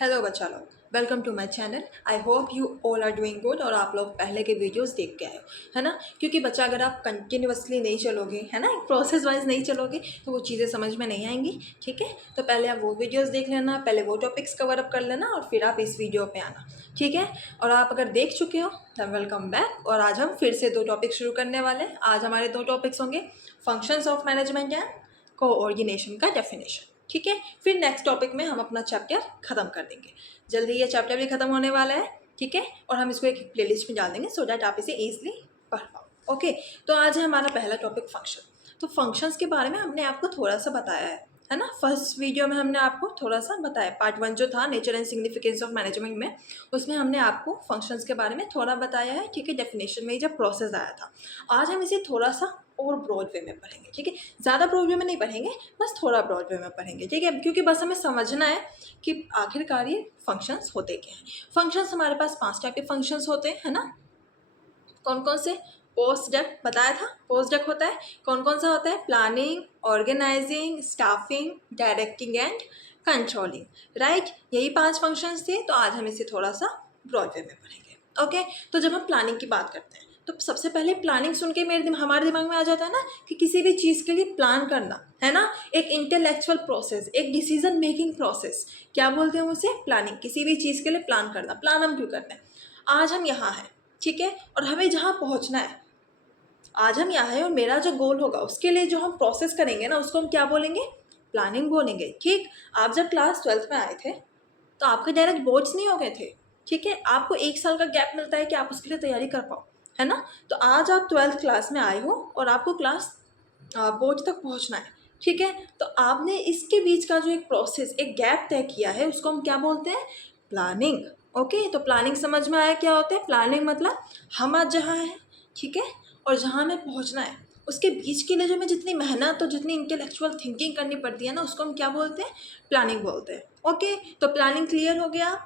Hello बच्चा लोग, welcome to my channel. I hope you all are doing good. और आप लोग पहले के वीडियोस देख के आए हो, है ना। क्योंकि बच्चा अगर आप कंटिन्यूअसली नहीं चलोगे, है ना, एक प्रोसेस वाइज नहीं चलोगे तो वो चीज़ें समझ में नहीं आएंगी। ठीक है, तो पहले आप वो वीडियोस देख लेना, पहले वो टॉपिक्स कवर अप कर लेना और फिर आप इस वीडियो पे आना। ठीक है, और आप अगर देख चुके हो तो वेलकम बैक। और आज हम फिर से 2 टॉपिक शुरू करने वाले हैं। आज हमारे 2 टॉपिक्स होंगे, functions of management and coordination का डेफिनेशन। ठीक है, फिर नेक्स्ट टॉपिक में हम अपना चैप्टर ख़त्म कर देंगे। जल्दी ये चैप्टर भी ख़त्म होने वाला है। ठीक है, और हम इसको एक प्लेलिस्ट में डाल देंगे सो डैट आप इसे ईजिली पढ़ पाओ। ओके, तो आज है हमारा पहला टॉपिक फंक्शन। तो फंक्शंस के बारे में हमने आपको थोड़ा सा बताया है ना। फर्स्ट वीडियो में हमने आपको थोड़ा सा बताया, पार्ट 1 जो था nature and significance of management में, उसमें हमने आपको फंक्शंस के बारे में थोड़ा बताया है। ठीक है, डेफिनेशन में जब प्रोसेस आया था। आज हम इसे थोड़ा सा और ब्रॉड वे में पढ़ेंगे। ठीक है, ज़्यादा ब्रॉड वे में नहीं पढ़ेंगे, बस थोड़ा ब्रॉड वे में पढ़ेंगे। ठीक है, क्योंकि बस हमें समझना है कि आखिरकार ये फंक्शंस होते क्या हैं। फंक्शंस हमारे पास 5 टाइप के फंक्शंस होते हैं, है ना। कौन कौन से? पोस्ट डेक बताया था, पोस्ट डेक होता है। कौन कौन सा होता है? Planning, organising, staffing, directing and controlling. Right, यही 5 फंक्शंस थे। तो आज हम इसे थोड़ा सा ब्रॉड वे में पढ़ेंगे। ओके, तो जब हम प्लानिंग की बात करते हैं तो सबसे पहले प्लानिंग सुन के हमारे दिमाग में आ जाता है ना कि किसी भी चीज़ के लिए प्लान करना, है ना। एक इंटेलेक्चुअल प्रोसेस, एक डिसीजन मेकिंग प्रोसेस, क्या बोलते हैं उसे? प्लानिंग। किसी भी चीज़ के लिए प्लान करना। प्लान हम क्यों करते हैं? आज हम यहाँ हैं, ठीक है, और हमें जहाँ पहुँचना है, आज हम यहाँ हैं और मेरा जो गोल होगा उसके लिए जो हम प्रोसेस करेंगे ना, उसको हम क्या बोलेंगे? प्लानिंग बोलेंगे। ठीक, आप जब क्लास 12th में आए थे तो आपके डायरेक्ट बोर्ड्स नहीं हो गए थे। ठीक है, आपको 1 साल का गैप मिलता है कि आप उसके लिए तैयारी कर पाओ, है ना। तो आज आप 12th क्लास में आए हो और आपको क्लास बोर्ड तक पहुँचना है। ठीक है, तो आपने इसके बीच का जो एक प्रोसेस, एक गैप तय किया है, उसको हम क्या बोलते हैं? प्लानिंग। ओके, तो प्लानिंग समझ में आया क्या होता है? प्लानिंग मतलब हम आज जहाँ हैं, ठीक है, और जहाँ हमें पहुँचना है उसके बीच के लिए जो हमें जितनी मेहनत और जितनी इंटेलेक्चुअल थिंकिंग करनी पड़ती है ना, उसको हम क्या बोलते हैं? प्लानिंग बोलते हैं। ओके, तो प्लानिंग क्लियर हो गया।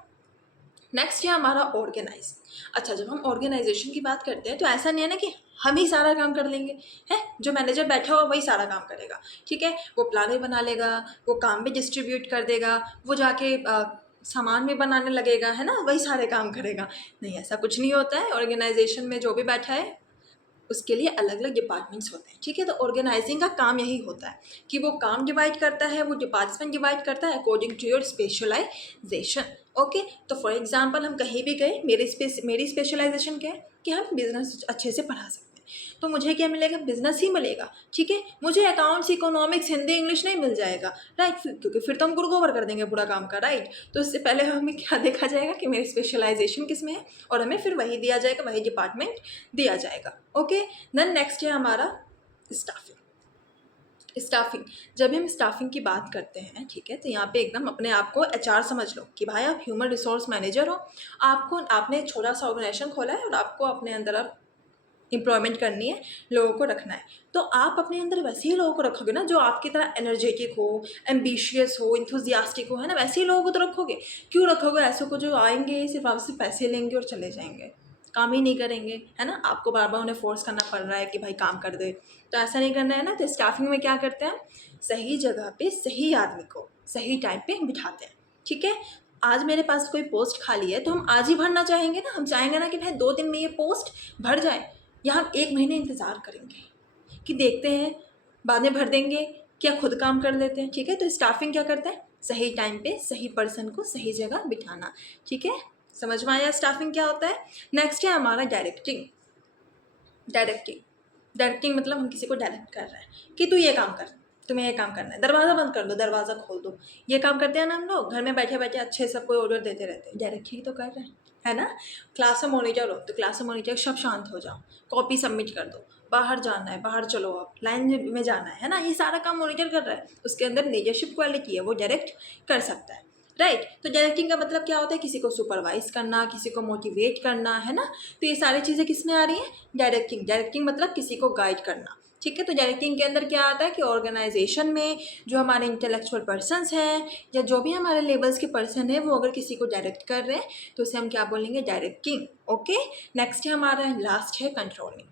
नेक्स्ट है हमारा ऑर्गेनाइज। अच्छा, जब हम ऑर्गेनाइजेशन की बात करते हैं तो ऐसा नहीं है ना कि हम ही सारा काम कर लेंगे, है। जो मैनेजर बैठा हुआ वही सारा काम करेगा। ठीक है, वो प्लानर बना लेगा, वो काम भी डिस्ट्रीब्यूट कर देगा, वो जाके सामान भी बनाने लगेगा, है ना, वही सारे काम करेगा। नहीं, ऐसा कुछ नहीं होता है। ऑर्गेनाइजेशन में जो भी बैठा है उसके लिए अलग अलग डिपार्टमेंट्स होते हैं। ठीक है, तो ऑर्गेनाइजिंग का काम यही होता है कि वो काम डिवाइड करता है, वो डिपार्टमेंट डिवाइड करता है according to your specialisation. Okay, तो फॉर एग्जांपल हम कहीं भी गए, मेरी स्पेशलाइजेशन क्या है कि हम बिजनेस अच्छे से पढ़ा सकते हैं। तो मुझे क्या मिलेगा? बिजनेस ही मिलेगा। ठीक है, मुझे अकाउंट्स, इकोनॉमिक्स, हिंदी, इंग्लिश नहीं मिल जाएगा। राइट, क्योंकि फिर तो हम गुरु गोबर कर देंगे पूरा काम का। राइट, तो इससे पहले हमें क्या देखा जाएगा कि मेरी स्पेशलाइजेशन किस में है, और हमें फिर वही दिया जाएगा, वही डिपार्टमेंट दिया जाएगा। ओके, देन नेक्स्ट है हमारा स्टाफिंग। स्टाफिंग, जब भी हम स्टाफिंग की बात करते हैं, ठीक है, तो यहाँ पे एकदम अपने आप को एचआर समझ लो कि भाई आप ह्यूमन रिसोर्स मैनेजर हो। आपने एक छोटा सा ऑर्गेनाइजेशन खोला है और आपको अपने अंदर अब एम्प्लॉयमेंट करनी है, लोगों को रखना है। तो आप अपने अंदर वैसे ही लोगों को रखोगे ना जो आपकी तरह एनर्जेटिक हो, एम्बिशियस हो, इंथुजियास्टिक हो, है ना। वैसे ही लोगों को तो रखोगे। क्यों रखोगे ऐसे को जो आएंगे सिर्फ आपसे पैसे लेंगे और चले जाएंगे, काम ही नहीं करेंगे, है ना। आपको बार बार उन्हें फोर्स करना पड़ रहा है कि भाई काम कर दे, तो ऐसा नहीं करना है ना। तो स्टाफिंग में क्या करते हैं? सही जगह पे सही आदमी को सही टाइम पे बिठाते हैं। ठीक है, आज मेरे पास कोई पोस्ट खाली है तो हम आज ही भरना चाहेंगे ना। हम चाहेंगे ना कि भाई 2 दिन में ये पोस्ट भर जाए, या हम 1 महीने इंतज़ार करेंगे कि देखते हैं बाद में भर देंगे, क्या खुद काम कर लेते हैं। ठीक है, तो स्टाफिंग क्या करता है? सही टाइम पे सही पर्सन को सही जगह बिठाना। ठीक है, समझ में आया स्टाफिंग क्या होता है। नेक्स्ट है हमारा डायरेक्टिंग। डायरेक्टिंग डायरेक्टिंग मतलब हम किसी को डायरेक्ट कर रहे हैं कि तू ये काम कर, तुम्हें ये काम करना है, दरवाज़ा बंद कर दो, दरवाज़ा खोल दो। ये काम करते हैं ना हम लोग, घर में बैठे बैठे अच्छे सबको ऑर्डर देते रहते हैं, डायरेक्ट ही तो कर रहे हैं, है ना। क्लास में मॉनिटर हो तो क्लास में मॉनिटर सब शांत हो जाओ, कॉपी सबमिट कर दो, बाहर जाना है बाहर चलो, आप लाइन में जाना है ना, ये सारा काम मॉनिटर कर रहा है। उसके अंदर लीडरशिप क्वालिटी है, वो डायरेक्ट कर सकता है। राइट, तो डायरेक्टिंग का मतलब क्या होता है? किसी को सुपरवाइज करना, किसी को मोटिवेट करना, है ना। तो ये सारी चीज़ें किस में आ रही हैं? डायरेक्टिंग। डायरेक्टिंग मतलब किसी को गाइड करना। ठीक है, तो डायरेक्टिंग के अंदर क्या आता है कि ऑर्गेनाइजेशन में जो हमारे इंटेलेक्चुअल पर्सन्स हैं या जो भी हमारे लेवल्स के पर्सन हैं, वो अगर किसी को डायरेक्ट कर रहे हैं तो उसे हम क्या बोलेंगे? डायरेक्टिंग। ओके, नेक्स्ट है हमारा लास्ट है controlling.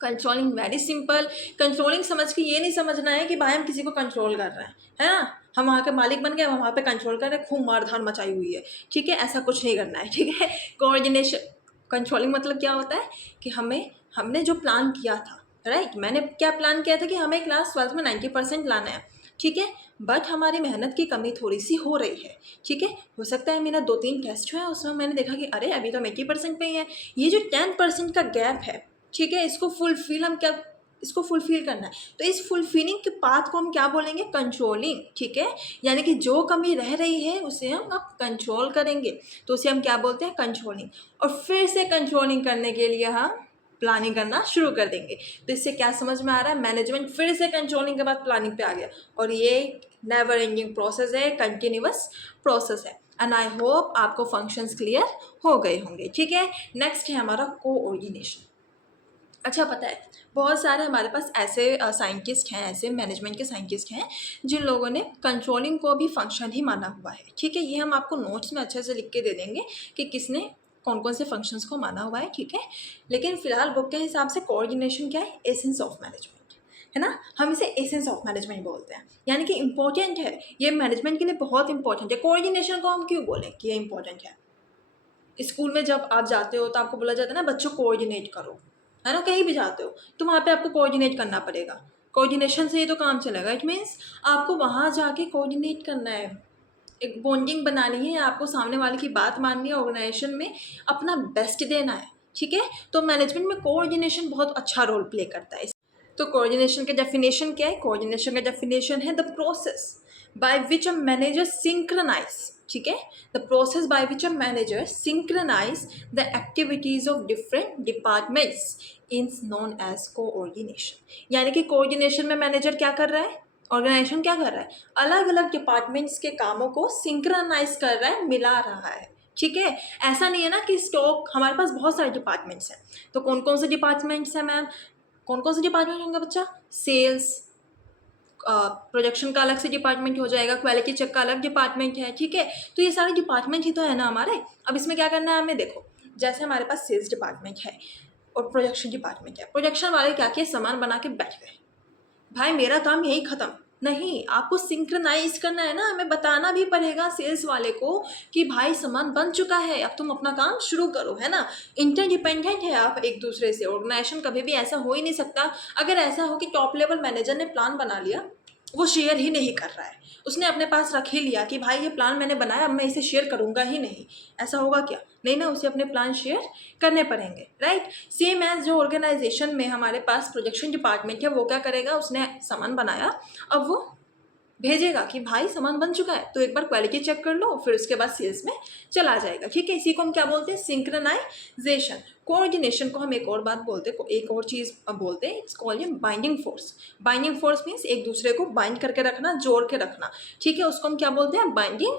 Controlling very simple. Controlling समझ के ये नहीं समझना है कि भाई हम किसी को कंट्रोल कर रहे हैं, है ना। हम वहाँ के मालिक बन गए, हम वहाँ पे कंट्रोल कर रहे हैं, खूब मार धाड़ मचाई हुई है, ठीक है। ऐसा कुछ नहीं करना है, ठीक है। कोऑर्डिनेशन कंट्रोलिंग मतलब क्या होता है कि हमने जो प्लान किया था, राइट, मैंने क्या प्लान किया था कि हमें क्लास 12th में 90% लाना है, ठीक है। बट हमारी मेहनत की कमी थोड़ी सी हो रही है, ठीक है। हो सकता है मेरा 2-3 टेस्ट हुए, उसमें मैंने देखा कि अरे अभी तो हम 80% पे ही है, ये जो 10% का गैप है, ठीक है, इसको फुलफिल करना है। तो इस फुलफिलिंग के पाथ को हम क्या बोलेंगे? कंट्रोलिंग, ठीक है। यानी कि जो कमी रह रही है उसे हम अब कंट्रोल करेंगे, तो उसे हम क्या बोलते हैं? कंट्रोलिंग। और फिर से कंट्रोलिंग करने के लिए हम प्लानिंग करना शुरू कर देंगे। तो इससे क्या समझ में आ रहा है? मैनेजमेंट फिर से कंट्रोलिंग के बाद प्लानिंग पे आ गया, और ये नेवर एंडिंग प्रोसेस है, कंटिन्यूअस प्रोसेस है। एंड आई होप आपको फंक्शंस क्लियर हो गए होंगे, ठीक है। नेक्स्ट है हमारा कोऑर्डिनेशन। अच्छा, पता है बहुत सारे हमारे पास ऐसे साइंटिस्ट हैं, ऐसे मैनेजमेंट के साइंटिस्ट हैं जिन लोगों ने कंट्रोलिंग को भी फंक्शन ही माना हुआ है, ठीक है। ये हम आपको नोट्स में अच्छे से लिख के दे देंगे कि किसने कौन कौन से फंक्शंस को माना हुआ है, ठीक है। लेकिन फिलहाल बुक के हिसाब से कोऑर्डिनेशन क्या है? एसेंस ऑफ मैनेजमेंट है ना। हम इसे एसेंस ऑफ मैनेजमेंट बोलते हैं, यानी कि इंपॉर्टेंट है, ये मैनेजमेंट के लिए बहुत इंपॉर्टेंट है। कोऑर्डिनेशन को हम क्यों बोलें कि ये इंपॉर्टेंट है? स्कूल में जब आप जाते हो तो आपको बोला जाता है ना, बच्चों कोऑर्डिनेट करो, है ना। कहीं भी जाते हो तो वहाँ पे आपको कोऑर्डिनेट करना पड़ेगा। कोऑर्डिनेशन से ही तो काम चलेगा। इट मीन्स आपको वहाँ जाके कोऑर्डिनेट करना है, एक बॉन्डिंग बनानी है, आपको सामने वाले की बात माननी है, ऑर्गेनाइजेशन में अपना बेस्ट देना है, ठीक है। तो मैनेजमेंट में कोऑर्डिनेशन बहुत अच्छा रोल प्ले करता है। तो कोऑर्डिनेशन का डेफिनेशन क्या है? कोऑर्डिनेशन का डेफिनेशन है the process by which a manager synchronise, ठीक है, the process by which a manager synchronise the activities of different departments is known as coordination. यानी कि कोऑर्डिनेशन में मैनेजर क्या कर रहा है, ऑर्गेनाइजेशन क्या कर रहा है? अलग अलग डिपार्टमेंट्स के कामों को सिंक्रनाइज कर रहा है, मिला रहा है, ठीक है। ऐसा नहीं है ना कि स्टॉक, हमारे पास बहुत सारे डिपार्टमेंट्स हैं, तो कौन कौन से डिपार्टमेंट्स हैं मैम? कौन कौन से डिपार्टमेंट होंगे बच्चा? सेल्स, प्रोडक्शन का अलग से डिपार्टमेंट हो जाएगा, क्वालिटी चेक का अलग डिपार्टमेंट है, ठीक है। तो ये सारे डिपार्टमेंट ही तो है ना हमारे। अब इसमें क्या करना है हमें? देखो, जैसे हमारे पास सेल्स डिपार्टमेंट है और प्रोडक्शन डिपार्टमेंट है। प्रोडक्शन वाले क्या किए? सामान बना के बैठ गए, भाई मेरा काम यही खत्म। नहीं, आपको सिंक्रनाइज करना है ना, हमें बताना भी पड़ेगा सेल्स वाले को कि भाई सामान बन चुका है, अब तुम अपना काम शुरू करो, है ना। इंटरडिपेंडेंट है आप एक दूसरे से। ऑर्गेनाइजेशन कभी भी ऐसा हो ही नहीं सकता, अगर ऐसा हो कि टॉप लेवल मैनेजर ने प्लान बना लिया, वो शेयर ही नहीं कर रहा है, उसने अपने पास रख ही लिया कि भाई ये प्लान मैंने बनाया, अब मैं इसे शेयर करूंगा ही नहीं, ऐसा होगा क्या? नहीं ना, उसे अपने प्लान शेयर करने पड़ेंगे, राइट। सेम एज जो ऑर्गेनाइजेशन में हमारे पास प्रोडक्शन डिपार्टमेंट है, वो क्या करेगा? उसने सामान बनाया, अब वो भेजेगा कि भाई सामान बन चुका है, तो एक बार क्वालिटी चेक कर लो, फिर उसके बाद सेल्स में चला जाएगा, ठीक है। इसी को हम क्या बोलते हैं? सिंक्रनाइजेशन। कोऑर्डिनेशन को हम एक और बात बोलते हैं, एक और चीज़ बोलते हैं, it's called binding force. Binding force means एक दूसरे को बाइंड करके रखना, जोड़ के रखना, ठीक है, उसको हम क्या बोलते हैं? बाइंडिंग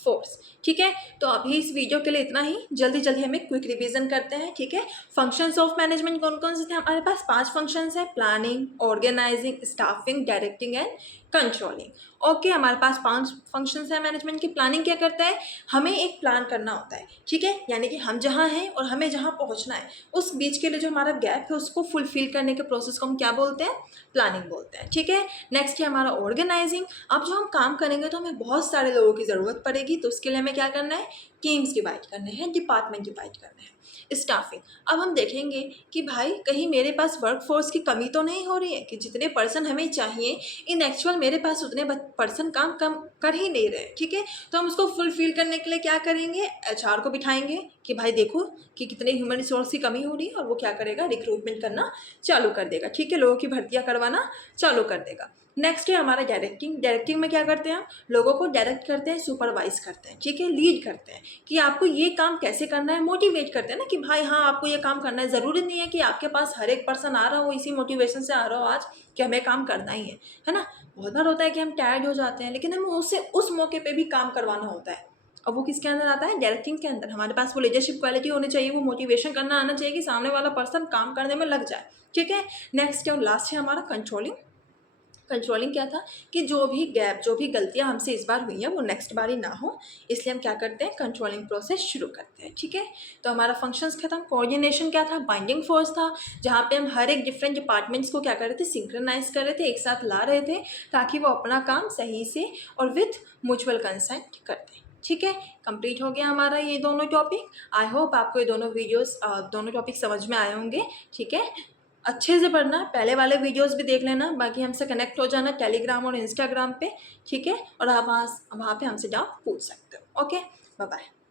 फोर्स, ठीक है। तो अभी इस वीडियो के लिए इतना ही। जल्दी जल्दी हम एक क्विक रिवीजन करते हैं, ठीक है। फंक्शंस ऑफ मैनेजमेंट कौन कौन से थे हमारे पास? 5 फंक्शंस है: planning, organising, staffing, directing and controlling. Okay, हमारे पास 5 फंक्शंस है मैनेजमेंट की। प्लानिंग क्या करता है? हमें एक प्लान करना होता है, ठीक है, यानी कि हम जहाँ हैं और हमें जहाँ पहुँचना है, उस बीच के लिए जो हमारा गैप है उसको फुलफिल करने के प्रोसेस को हम क्या बोलते हैं? प्लानिंग बोलते हैं, ठीक है। नेक्स्ट है हमारा ऑर्गेनाइजिंग। अब जो हम काम करेंगे तो हमें बहुत सारे लोगों की ज़रूरत पड़ेगी, तो उसके लिए हमें क्या करना है? टीम्स डिवाइड करने हैं, डिपार्टमेंट डिवाइड करने हैं। स्टाफिंग, अब हम देखेंगे कि भाई कहीं मेरे पास वर्क फोर्स की कमी तो नहीं हो रही है कि जितने पर्सन हमें चाहिए इन एक्चुअल मेरे पास उतने पर्सन काम कम कर ही नहीं रहे, ठीक है। तो हम उसको फुलफिल करने के लिए क्या करेंगे? एचआर को बिठाएंगे कि भाई देखो कि कितने ह्यूमन रिसोर्स की कमी हो रही है, और वो क्या करेगा? रिक्रूटमेंट करना चालू कर देगा, ठीक है, लोगों की भर्तियाँ करवाना चालू कर देगा। नेक्स्ट है हमारा डायरेक्टिंग। डायरेक्टिंग में क्या करते हैं? हम लोगों को डायरेक्ट करते हैं, सुपरवाइज करते हैं, ठीक है, लीड करते हैं कि आपको ये काम कैसे करना है, मोटिवेट करते हैं ना कि भाई हाँ आपको ये काम करना है। ज़रूरी नहीं है कि आपके पास हर एक पर्सन आ रहा हो इसी मोटिवेशन से आ रहा हो आज कि हमें काम करना ही है ना। बहुत बार होता है कि हम टायर्ड हो जाते हैं, लेकिन हमें उससे उस मौके पर भी काम करवाना होता है, और वो किसके अंदर आता है? डायरेक्टिंग के अंदर। हमारे पास वो लीडरशिप क्वालिटी होनी चाहिए, वो मोटिवेशन करना आना चाहिए कि सामने वाला पर्सन काम करने में लग जाए, ठीक है। नेक्स्ट है लास्ट है हमारा कंट्रोलिंग। कंट्रोलिंग क्या था कि जो भी गैप, जो भी गलतियाँ हमसे इस बार हुई हैं वो नेक्स्ट बार ही ना हो, इसलिए हम क्या करते हैं, कंट्रोलिंग प्रोसेस शुरू करते हैं। ठीक है, तो हमारा फंक्शंस खत्म। कोऑर्डिनेशन क्या था, बाइंडिंग फोर्स था, जहाँ पे हम हर एक डिफरेंट डिपार्टमेंट्स को क्या कर रहे थे, सिंक्रोनाइज कर रहे थे, एक साथ ला रहे थे, ताकि वो अपना काम सही से और विथ म्यूचुअल कंसेंट करते। ठीक है, कंप्लीट हो गया हमारा ये दोनों टॉपिक। आई होप आपको ये दोनों टॉपिक समझ में आए होंगे। ठीक है, अच्छे से पढ़ना, पहले वाले वीडियोस भी देख लेना, बाकी हमसे कनेक्ट हो जाना टेलीग्राम और इंस्टाग्राम पे। ठीक है, और आप वहाँ पे हमसे डाउट पूछ सकते हो। Okay, bye bye.